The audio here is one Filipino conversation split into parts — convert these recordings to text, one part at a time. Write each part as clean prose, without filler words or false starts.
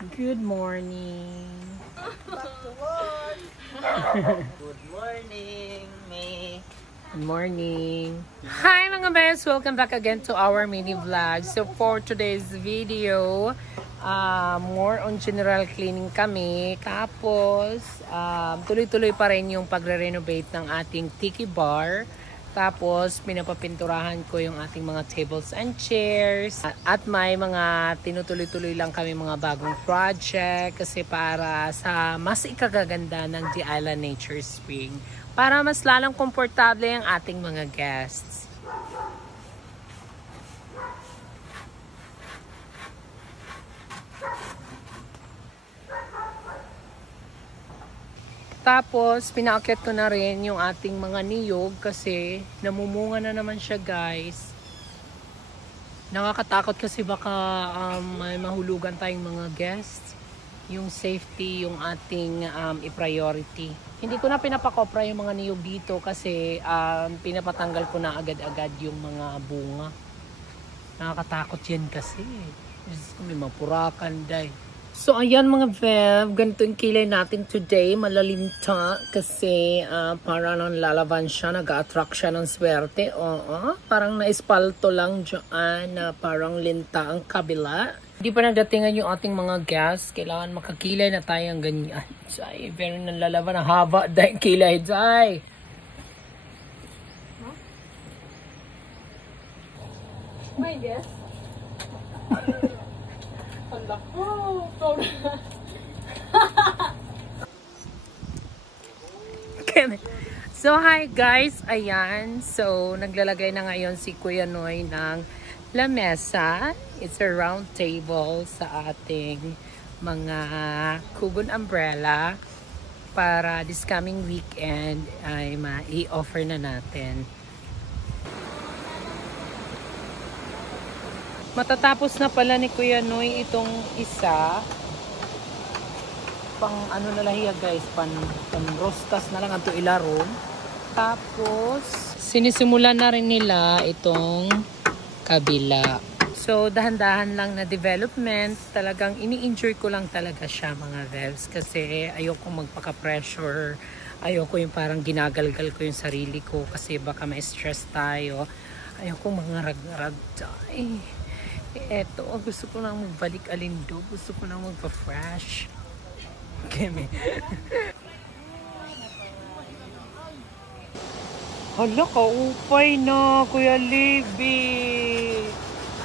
Good morning. Back to work. Good morning, May. Good morning. Hi mga best! Welcome back again to our mini vlog. So for today's video, more on general cleaning kami. Tapos, tuloy-tuloy pa rin yung pagre-renovate ng ating tiki bar. Tapos, pinapapinturahan ko yung ating mga tables and chairs. At may mga tinutuloy-tuloy lang kami mga bagong project kasi para sa mas ikagaganda ng The Island Nature Spring. Para mas lalong komportable ang ating mga guests. Tapos, pinaakyat ko na rin yung ating mga niyog kasi namumunga na naman siya, guys. Nakakatakot kasi baka may mahulugan tayong mga guests. Yung safety, yung ating i-priority. Hindi ko na pinapakopra yung mga niyog dito kasi pinapatanggal ko na agad-agad yung mga bunga. Nakakatakot yan kasi. Diyos ko, may mapurakan, day. So, ayan mga Vev, ganito yung kilay natin today. Malalinta kasi para nang lalaban siya, nag-attract siya ng swerte. Oo, parang naispalto lang dyan na parang linta ang kabila. Hindi pa nagdatingan yung ating mga guests. Kailangan makakilay na tayong ganyan. Ay, pero nang lalaban ang haba dahil kilay, day. Huh? My guess? So, hi guys! Ayan. So, naglalagay na ngayon si Kuya Noy ng lamesa. It's a round table sa ating mga kugon umbrella para this coming weekend ay ma-i-offer na natin. Matatapos na pala ni Kuya Noy itong isa. Pang ano na lahiya guys, pan rostas na lang ato ilaro. Tapos sinisimulan na rin nila itong kabila. So dahan-dahan lang na development, talagang ini-enjoy ko lang talaga siya mga Vevs kasi ayoko magpaka-pressure. Ayoko yung parang ginagalgal ko yung sarili ko kasi baka ma-stress tayo. Ayoko mga rag-rag. Eto, gusto ko nang magbalik alindo. Gusto ko nang magpa-fresh. Keme. Hala, kaupay na, Kuya Libby.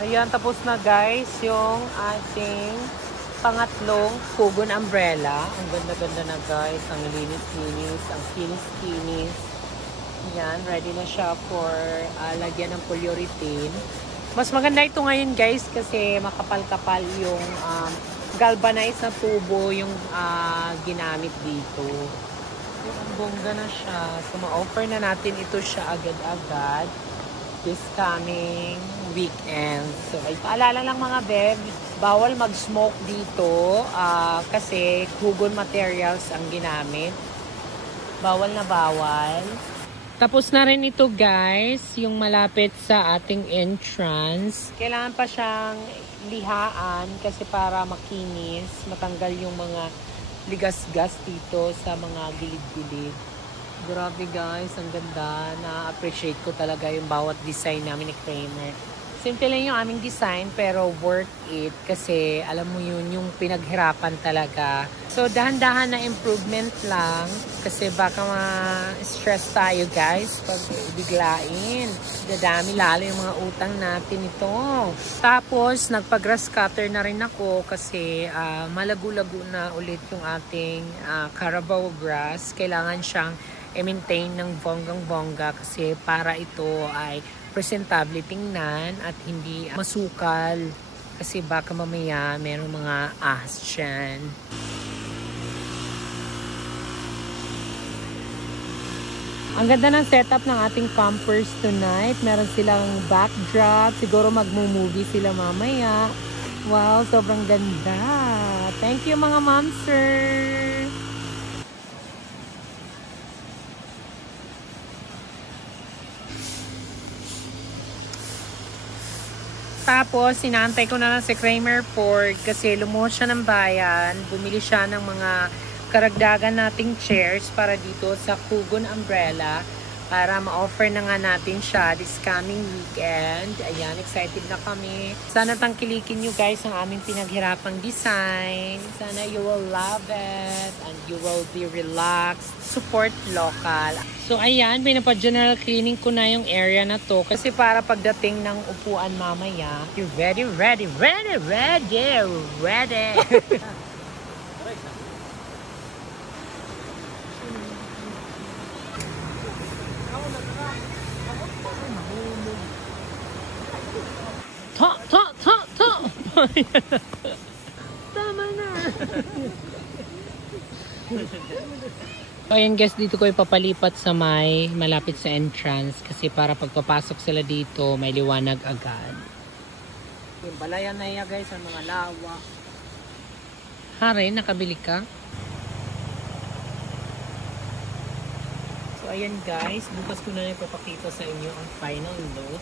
Ayan, tapos na guys yung ating pangatlong kugon umbrella. Ang ganda-ganda na guys. Ang linis-linis, ang kinis-kinis. Ayan, ready na siya for lagyan ng polyurethane. Mas maganda ito ngayon guys kasi makapal-kapal yung galvanized na tubo yung ginamit dito. Yung bongga na siya. So ma-offer na natin ito siya agad-agad this coming weekend. So ay paalala lang mga Bev, bawal mag-smoke dito kasi kugon materials ang ginamit. Bawal na bawal. Tapos na rin ito guys, yung malapit sa ating entrance. Kailangan pa siyang lihaan kasi para makinis, matanggal yung mga ligas-gas dito sa mga gilid-gilid. Grabe guys, ang ganda. Na-appreciate ko talaga yung bawat design namin ni Kramer. Simple lang yung aming design pero worth it kasi alam mo yun, yung pinaghirapan talaga. So dahan-dahan na improvement lang kasi baka ma-stress tayo guys pag biglain. Dadami lalo yung mga utang natin ito. Tapos nagpa-grass cutter na rin ako kasi malago-lago na ulit yung ating Carabao grass. Kailangan siyang i-maintain ng bonggang-bongga kasi para ito ay presentable tingnan at hindi masukal kasi baka mamaya merong mga ahas dyan. Ang ganda ng setup ng ating campers tonight. Meron silang backdrop. Siguro magmo-movie sila mamaya. Wow, sobrang ganda. Thank you mga momster. Tapos, sinantay ko na lang si Kramer Ford kasi lumuhod siya ng bayan. Bumili siya ng mga karagdagan nating chairs para dito sa Kugon Umbrella para ma-offer na nga natin siya this coming weekend. Ayan, excited na kami. Sana tangkilikin nyo guys ang aming pinaghirapang design. Sana you will love it and you will be relaxed. Support local. So ayan, pinapa-general cleaning ko na yung area na to kasi para pagdating ng upuan mamaya, you're ready. Ta! Tama na! So, ayan guys, dito ko ipapalipat sa malapit sa entrance kasi para pagpapasok sila dito, may liwanag agad. Yung balayan na yan guys, ang mga lawa. Hari, nakabili ka? So, ayan guys, bukas ko na ipapakita sa inyo ang final look.